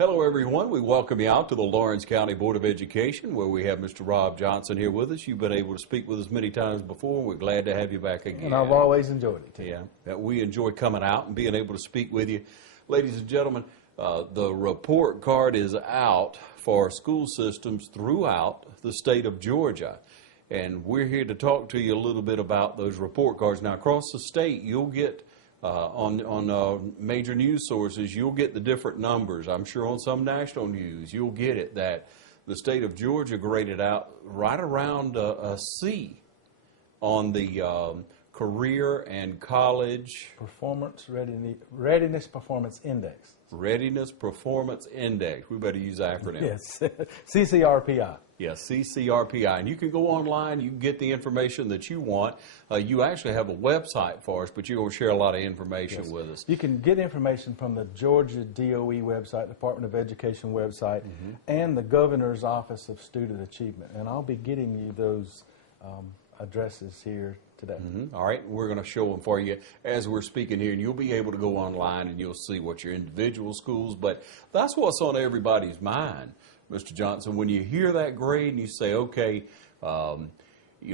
Hello, everyone. We welcome you out to the Lawrence County Board of Education, where we have Mr. Rob Johnson here with us. You've been able to speak with us many times before. We're glad to have you back again. And I've always enjoyed it, too. Yeah, we enjoy coming out and being able to speak with you. Ladies and gentlemen, the report card is out for school systems throughout the state of Georgia. And we're here to talk to you a little bit about those report cards. Now, across the state, you'll get on major news sources, you'll get the different numbers. I'm sure on some national news, you'll get it that the state of Georgia graded out right around a C on the career and college readiness performance index. Readiness Performance Index. We better use acronyms. Yes, CCRPI. Yes, CCRPI. And you can go online, you can get the information that you want. You actually have a website for us, but you're going to share a lot of information with us. You can get information from the Georgia DOE website, Department of Education website, and the Governor's Office of Student Achievement. And I'll be getting you those addresses here today. All right, we're going to show them for you as we're speaking here, and you'll be able to go online and you'll see what your individual schools, but that's what's on everybody's mind, Mr. Johnson. When you hear that grade and you say, okay, you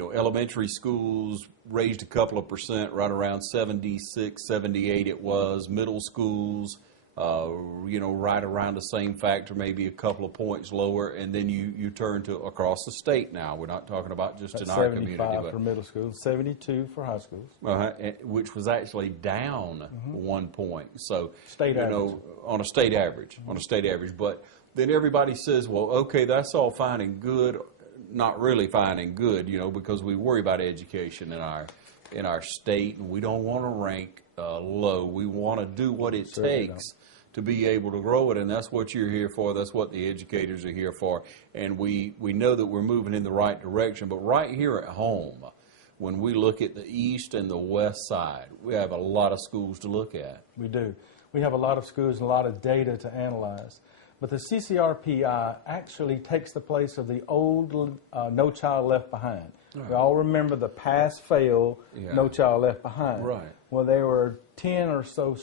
know, elementary schools raised a couple of percent, right around 76, 78 it was, middle schools, you know, right around the same factor, maybe a couple of points lower, and then you turn to across the state now. We're not talking about just in our community. 75 for middle school, 72 for high schools. Which was actually down 1 point. So, state average. Know, on a state average, But then everybody says, well, okay, that's all fine and good. Not really fine and good, you know, because we worry about education in our state, and we don't want to rank low. We want to do what it takes to be able to grow it, and that's what you're here for. That's what the educators are here for, and we know that we're moving in the right direction. But right here at home, when we look at the east and the west side, we have a lot of schools to look at. We do. We have a lot of schools and a lot of data to analyze. But the CCRPI actually takes the place of the old No Child Left Behind. We all remember the pass-fail, No Child Left Behind. Right. Well, there were 10 or so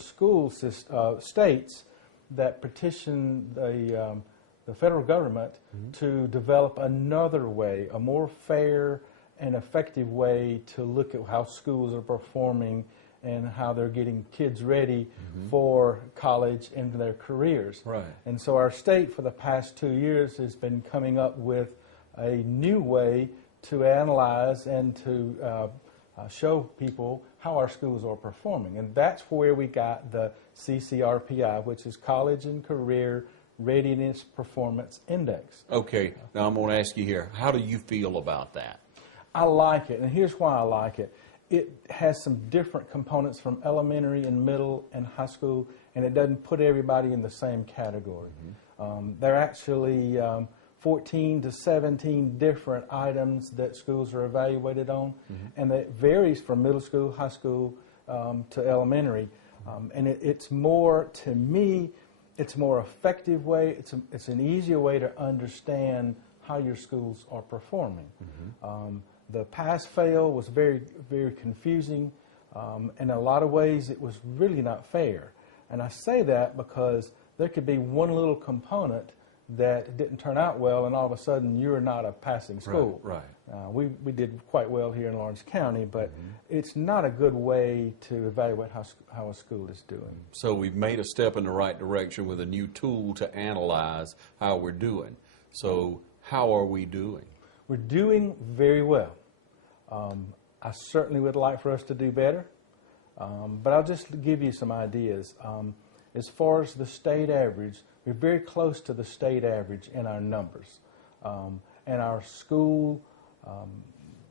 states that petitioned the federal government to develop another way, a more fair and effective way to look at how schools are performing and how they're getting kids ready for college and their careers. Right. And so our state for the past 2 years has been coming up with a new way to analyze and to show people how our schools are performing. And that's where we got the CCRPI, which is College and Career Readiness Performance Index. Okay, now I'm going to ask you here, how do you feel about that? I like it, and here's why I like it. It has some different components from elementary and middle and high school, and it doesn't put everybody in the same category. There are actually 14 to 17 different items that schools are evaluated on, and it varies from middle school, high school, to elementary. And it's more, to me, it's a more effective way, it's an easier way to understand how your schools are performing. The pass-fail was very, very confusing. In a lot of ways, it was really not fair. And I say that because there could be one little component that didn't turn out well, and all of a sudden you're not a passing school. Right. We did quite well here in Lawrence County, but it's not a good way to evaluate how a school is doing. So we've made a step in the right direction with a new tool to analyze how we're doing. So how are we doing? We're doing very well. I certainly would like for us to do better, but I'll just give you some ideas. As far as the state average, we're very close to the state average in our numbers. And our school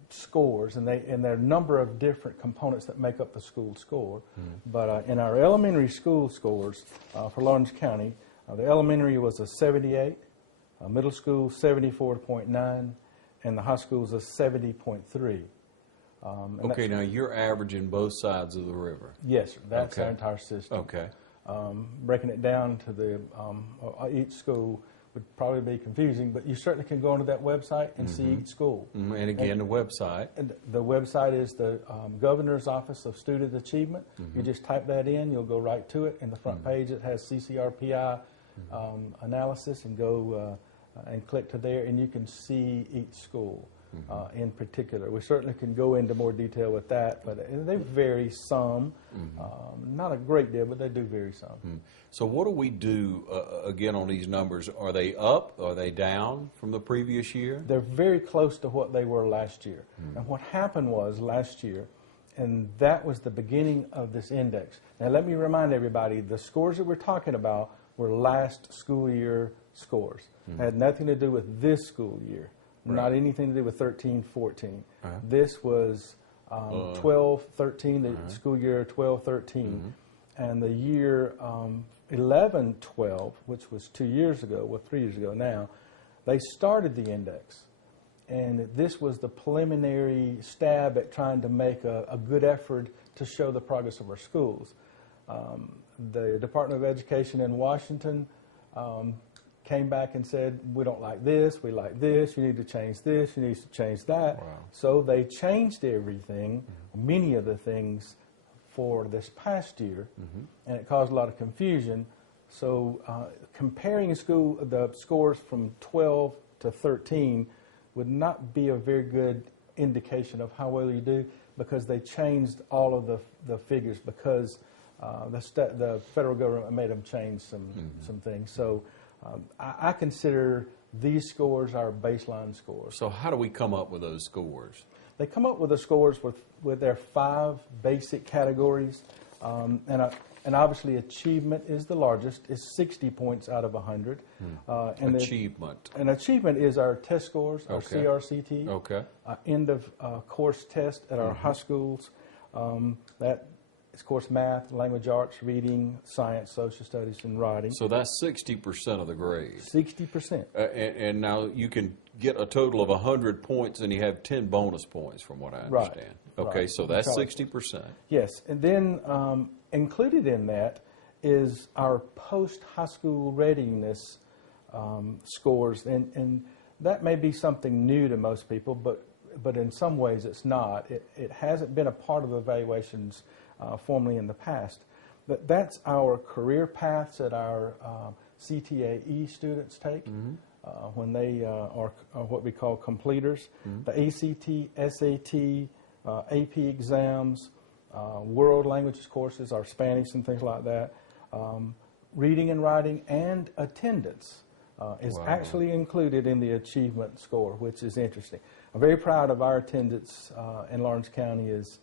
scores, and there are a number of different components that make up the school score. But in our elementary school scores for Lawrence County, the elementary was a 78, middle school 74.9, and the high school was a 70.3. Okay, now you're averaging both sides of the river. Yes, sir. That's our entire system. Okay. Breaking it down to the each school would probably be confusing, but you certainly can go onto that website and see each school. And again, the website. And the website is the Governor's Office of Student Achievement. You just type that in, you'll go right to it. In the front page, it has CCRPI analysis and go and click to there, and you can see each school in particular. We certainly can go into more detail with that, but they vary some. Not a great deal, but they do vary some. So what do we do, again, on these numbers? Are they up? Are they down from the previous year? They're very close to what they were last year. And what happened was last year, and that was the beginning of this index. Now let me remind everybody, the scores that we're talking about were last school year scores. It had nothing to do with this school year, not anything to do with 13-14. This was 12-13, the school year 12-13. And the year 11-12, which was 2 years ago, well 3 years ago now, they started the index. And this was the preliminary stab at trying to make a good effort to show the progress of our schools. The Department of Education in Washington came back and said, we don't like this, we like this, you need to change this, you need to change that. Wow. So they changed everything, many of the things for this past year, and it caused a lot of confusion. So comparing the scores from 12 to 13 would not be a very good indication of how well you do, because they changed all of the figures because the federal government made them change some things. So I consider these scores our baseline scores. So how do we come up with those scores? They come up with the scores with their 5 basic categories, and obviously achievement is the largest. It's 60 points out of 100. And Achievement. And achievement is our test scores, our CRCT, end of course test at our high schools. That is, of course, math, language arts, reading, science, social studies, and writing. So that's 60% of the grade. 60%. And now you can get a total of 100 points, and you have 10 bonus points, from what I understand. Okay, so that's 60%. Yes, and then included in that is our post-high school readiness scores, and that may be something new to most people, but in some ways it's not. It hasn't been a part of evaluations formally in the past. But that's our career paths that our CTAE students take when they are what we call completers. The ACT, SAT, AP exams, world languages courses, our Spanish and things like that, reading and writing, and attendance is actually included in the achievement score, which is interesting. I'm very proud of our attendance in Lawrence County. is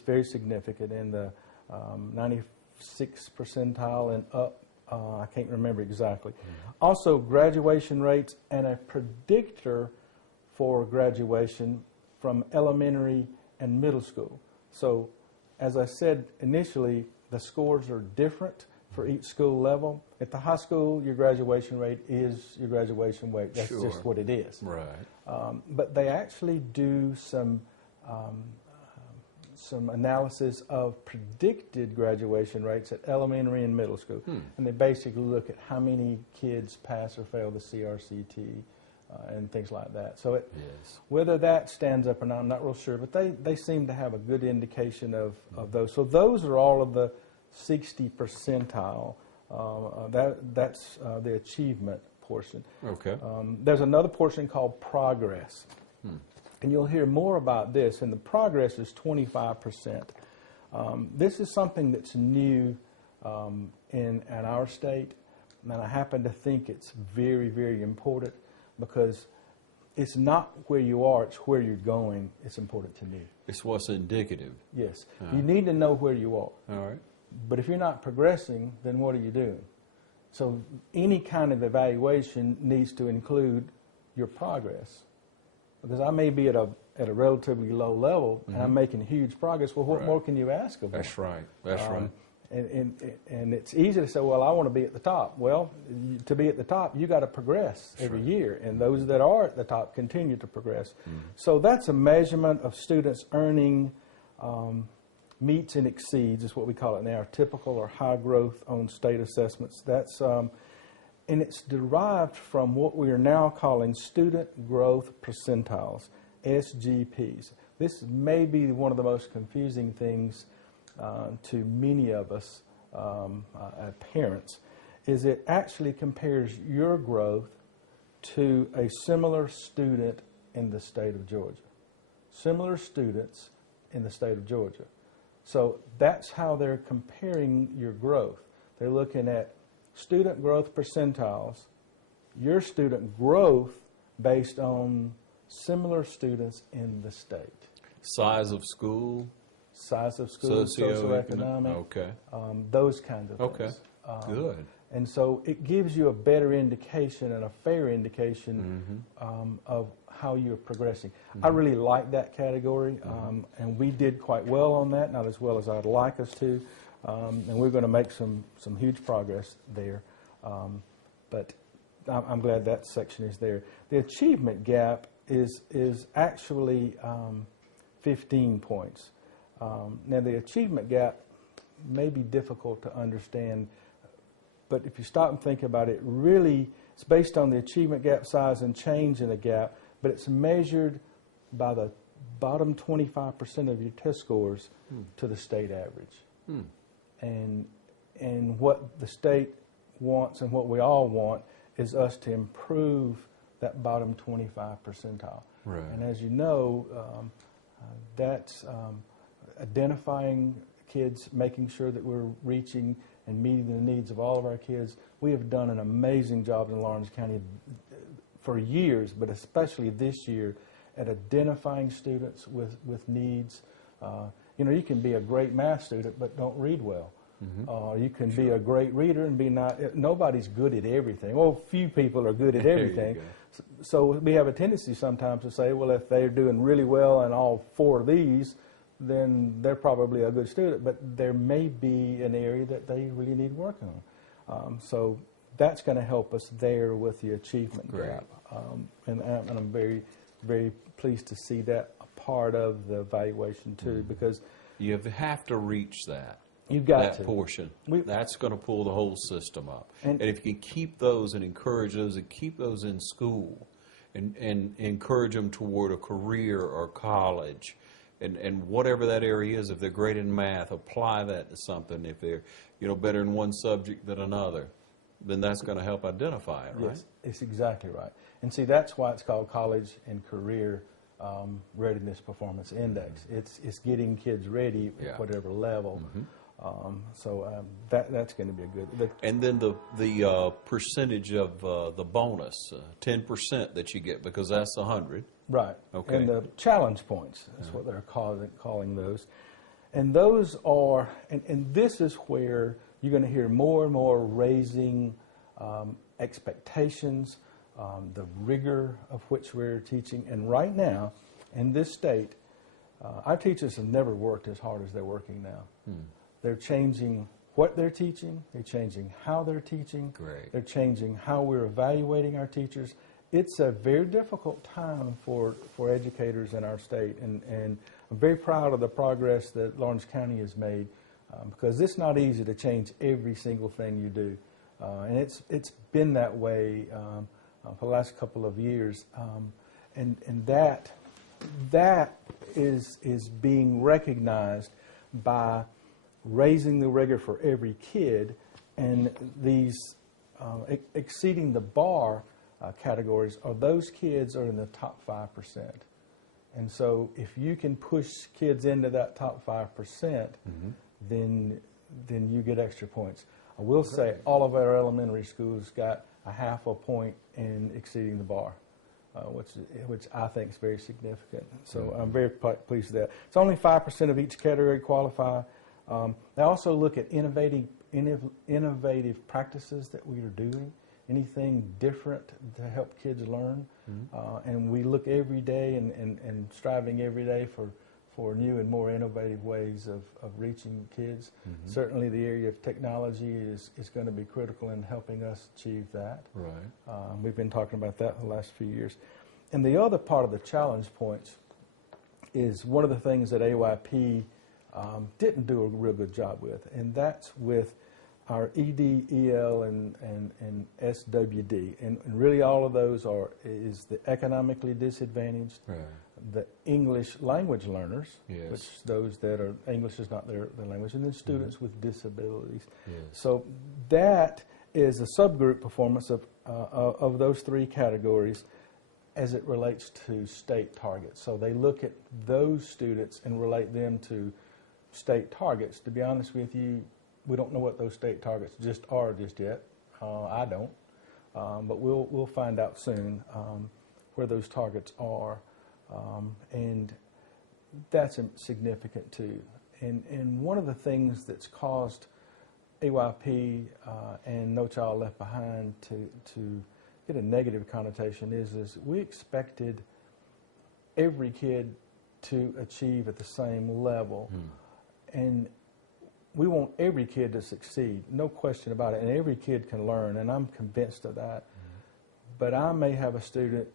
very significant in the 96th percentile and up. I can't remember exactly. Also, graduation rates and a predictor for graduation from elementary and middle school. So, as I said initially, the scores are different for each school level. At the high school, your graduation rate is your graduation rate. That's just what it is. Right. But they actually do some analysis of predicted graduation rates at elementary and middle school. And they basically look at how many kids pass or fail the CRCT and things like that. So whether that stands up or not, I'm not real sure, but they seem to have a good indication of those. So those are all of the 60 percentile. That's the achievement portion. Okay. There's another portion called progress. And you'll hear more about this, and the progress is 25%. This is something that's new in our state, and I happen to think it's very, very important, because it's not where you are, it's where you're going. It's important to me. It's what's indicative. Yes. You need to know where you are. All right. But if you're not progressing, then what are you doing? So any kind of evaluation needs to include your progress. Because I may be at a relatively low level, and I'm making huge progress. Well, what more can you ask of me? That's right. That's right. And it's easy to say, well, I want to be at the top. Well, to be at the top, you got to progress every year, and those that are at the top continue to progress. So that's a measurement of students earning meets and exceeds, is what we call it now, typical or high growth on state assessments. That's and it's derived from what we are now calling student growth percentiles, SGPs. This may be one of the most confusing things to many of us parents. is it actually compares your growth to a similar student in the state of Georgia. Similar students in the state of Georgia. So that's how they're comparing your growth. They're looking at student growth percentiles, your student growth based on similar students in the state. Size of school? Size of school, socioeconomic, okay. Those kinds of Okay, things. good. And so it gives you a better indication and a fair indication of how you're progressing. I really like that category, and we did quite well on that, not as well as I'd like us to, and we're going to make some huge progress there. But I'm glad that section is there. The achievement gap is actually 15 points. Now, the achievement gap may be difficult to understand, but if you stop and think about it, really it's based on the achievement gap size and change in the gap, but it's measured by the bottom 25% of your test scores to the state average. And what the state wants and what we all want is us to improve that bottom 25 percentile. Right. And as you know, that's identifying kids, making sure that we're reaching and meeting the needs of all of our kids. We have done an amazing job in Lawrence County for years, but especially this year, at identifying students with needs. You know, you can be a great math student but don't read well. You can be a great reader and be not. Nobody's good at everything. Well, few people are good at everything. So we have a tendency sometimes to say, well, if they're doing really well in all four of these, then they're probably a good student. But there may be an area that they really need work on. So that's going to help us there with the achievement gap. And I'm very, very pleased to see that a part of the evaluation too, because you have to reach that. You've got that to. portion. That's going to pull the whole system up. And if you can keep those and encourage those and keep those in school and encourage them toward a career or college and whatever that area is, if they're great in math, apply that to something. If they're better in one subject than another, then that's going to help identify it, right? Yes, it's exactly right. And see, that's why it's called College and Career Readiness Performance Index. It's getting kids ready at whatever level. That's going to be a good. And then the percentage of the bonus, 10% that you get, because that's 100. Right. Okay. And the challenge points is what they're calling those. And those are, and this is where you're going to hear more and more raising expectations, the rigor of which we're teaching. And right now, in this state, our teachers have never worked as hard as they're working now. They're changing what they're teaching. They're changing how they're teaching. Great. They're changing how we're evaluating our teachers. It's a very difficult time for educators in our state, and I'm very proud of the progress that Lawrence County has made, because it's not easy to change every single thing you do, and it's been that way for the last couple of years, and that is being recognized by raising the rigor for every kid, and these exceeding the bar categories are those kids are in the top 5%. And so if you can push kids into that top 5%, then you get extra points. I will say all of our elementary schools got a half a point in exceeding the bar, which I think is very significant. So I'm very pleased with that. It's only 5% of each category qualify. They also look at innovative practices that we are doing, anything different to help kids learn. And we look every day and striving every day for new and more innovative ways of reaching kids. Certainly the area of technology is going to be critical in helping us achieve that. Right. We've been talking about that the last few years. And the other part of the challenge points is one of the things that AYP didn't do a real good job with, and that's with our ED, EL, and SWD. And really all of those is the economically disadvantaged, the English language learners, which those that are, English is not their language, and then students with disabilities. So that is a subgroup performance of those three categories as it relates to state targets. So they look at those students and relate them to state targets. To be honest with you, we don't know what those state targets are just yet. I don't, but we'll find out soon where those targets are, and that's significant too. And one of the things that's caused AYP and No Child Left Behind to get a negative connotation is we expected every kid to achieve at the same level. And we want every kid to succeed, no question about it, and every kid can learn, and I'm convinced of that. But I may have a student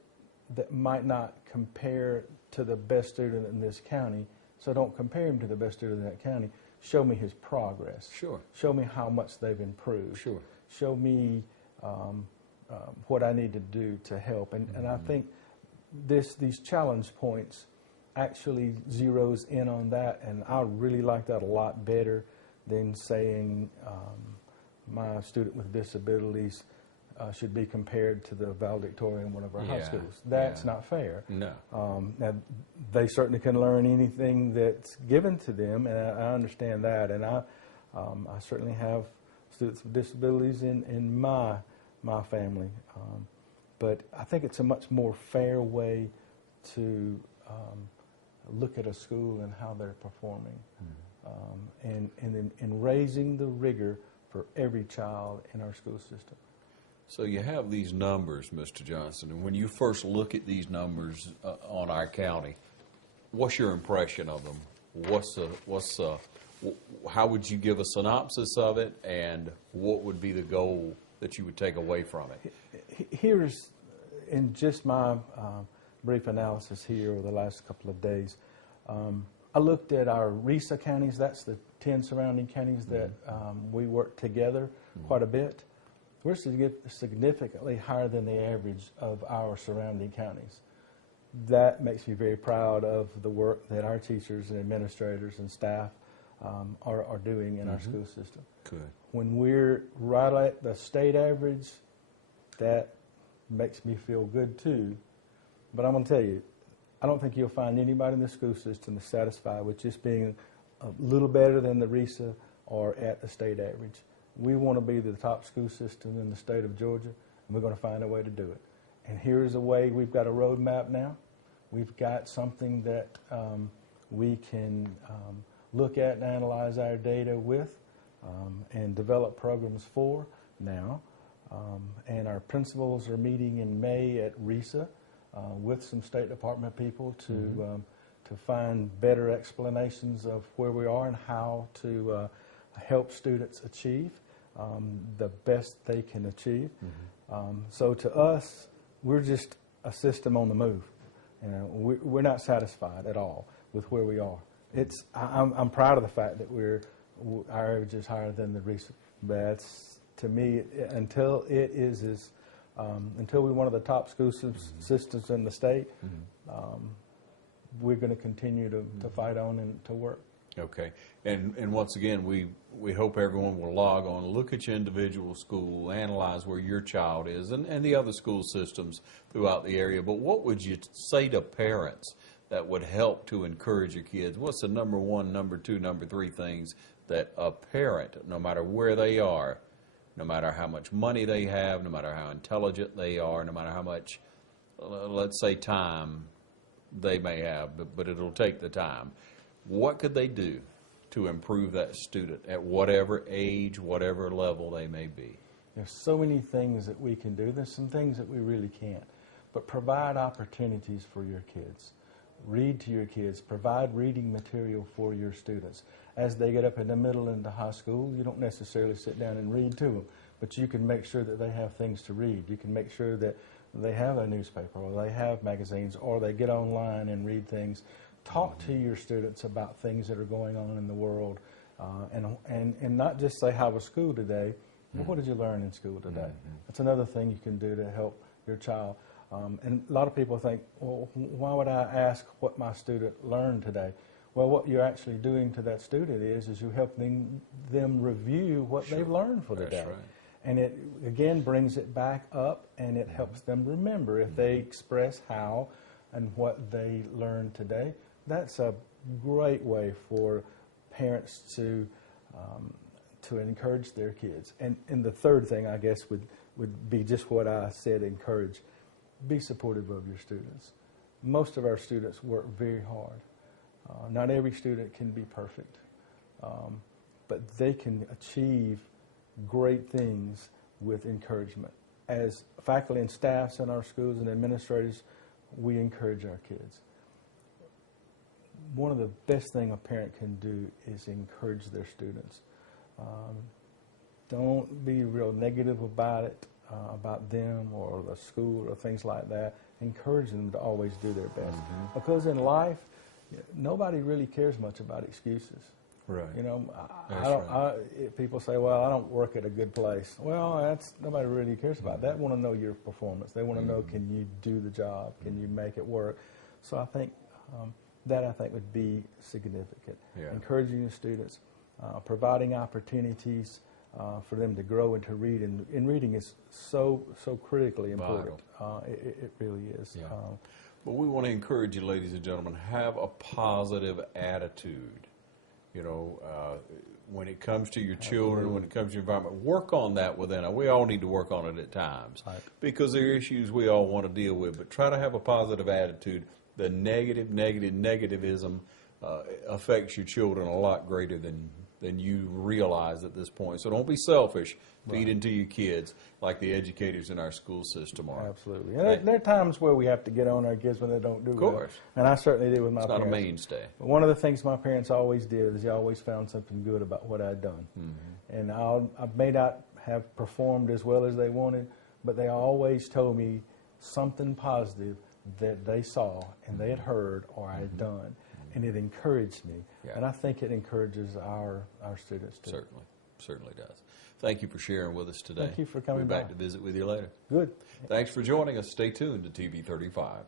that might not compare to the best student in this county, so don't compare him to the best student in that county. Show me his progress. Sure. Show me how much they've improved. Sure. Show me what I need to do to help. And I think these challenge points actually zeroes in on that, and I really like that a lot better than saying my student with disabilities should be compared to the valedictorian in one of our high schools. That's not fair. No. Now, they certainly can learn anything that's given to them, and I understand that. And I certainly have students with disabilities in my family. But I think it's a much more fair way to look at a school and how they're performing, and raising the rigor for every child in our school system. So you have these numbers, Mr. Johnson, and when you first look at these numbers on our county, what's your impression of them? How would you give a synopsis of it, and what would be the goal that you would take away from it? Here's, in just my brief analysis here over the last couple of days, I looked at our RESA counties. That's the 10 surrounding counties that we work together quite a bit. We're significantly higher than the average of our surrounding counties. That makes me very proud of the work that our teachers and administrators and staff are doing in our school system. Good. When we're right at the state average, that makes me feel good too. But I'm going to tell you, I don't think you'll find anybody in the school system that's satisfied with just being a little better than the RESA or at the state average. We want to be the top school system in the state of Georgia, and we're going to find a way to do it. And here's a way. We've got a roadmap now. We've got something that we can look at and analyze our data with and develop programs for now. And our principals are meeting in May at RESA with some State Department people to find better explanations of where we are and how to help students achieve the best they can achieve. So to us, we're just a system on the move. You know, we're not satisfied at all with where we are. I'm proud of the fact that our average is higher than the recent. That's, to me, until we're one of the top school systems in the state, we're going to continue to fight on and to work. Okay. And once again, we hope everyone will log on, look at your individual school, analyze where your child is, and the other school systems throughout the area. But what would you say to parents that would help to encourage your kids? What's the number one, number two, number three things that a parent, no matter where they are, no matter how much money they have, no matter how intelligent they are, no matter how much, let's say, time they may have, but it'll take the time, what could they do to improve that student at whatever age, whatever level they may be? There's so many things that we can do. There's some things that we really can't. But provide opportunities for your kids. Read to your kids. Provide reading material for your students. As they get up in the middle into high school, you don't necessarily sit down and read to them, but you can make sure that they have things to read. You can make sure that they have a newspaper, or they have magazines, or they get online and read things. Talk to your students about things that are going on in the world, and not just say, how was school today, but what did you learn in school today? That's another thing you can do to help your child. And a lot of people think, well, why would I ask what my student learned today? Well, what you're actually doing to that student is you're helping them review what they've learned for the day. Right. And it, again, brings it back up, and it helps them remember if they express how and what they learned today. That's a great way for parents to encourage their kids. And the third thing, I guess, would be just what I said, encourage. Be supportive of your students. Most of our students work very hard. Not every student can be perfect, but they can achieve great things with encouragement. As faculty and staffs in our schools and administrators, we encourage our kids. One of the best things a parent can do is encourage their students. Don't be real negative about it, about them or the school or things like that. Encourage them to always do their best. Because in life, nobody really cares much about excuses. Right. You know, That's people say, well, I don't work at a good place. Well, nobody really cares about that. They want to know your performance. They want to know, can you do the job? Can you make it work? So I think that would be significant. Yeah. Encouraging the students, providing opportunities for them to grow and to read. And reading is so critically important. It really is. Yeah. But we want to encourage you, ladies and gentlemen, have a positive attitude. You know, when it comes to your children, when it comes to your environment, work on that within it. We all need to work on it at times because there are issues we all want to deal with. But try to have a positive attitude. The negativism affects your children a lot greater than you realize at this point. So don't be selfish. Feed into your kids like the educators in our school system are. Absolutely. And there are times where we have to get on our kids when they don't do well. Of course. And I certainly did with my parents. It's not a mainstay. But one of the things my parents always did is they always found something good about what I'd done. And I may not have performed as well as they wanted, but they always told me something positive that they saw and they had heard or I had done. And it encouraged me. Yeah. And I think it encourages our students too. Certainly does. Thank you for sharing with us today. Thank you for coming by. We'll be back to visit with you later. Good. Thanks for joining us. Stay tuned to TV 35.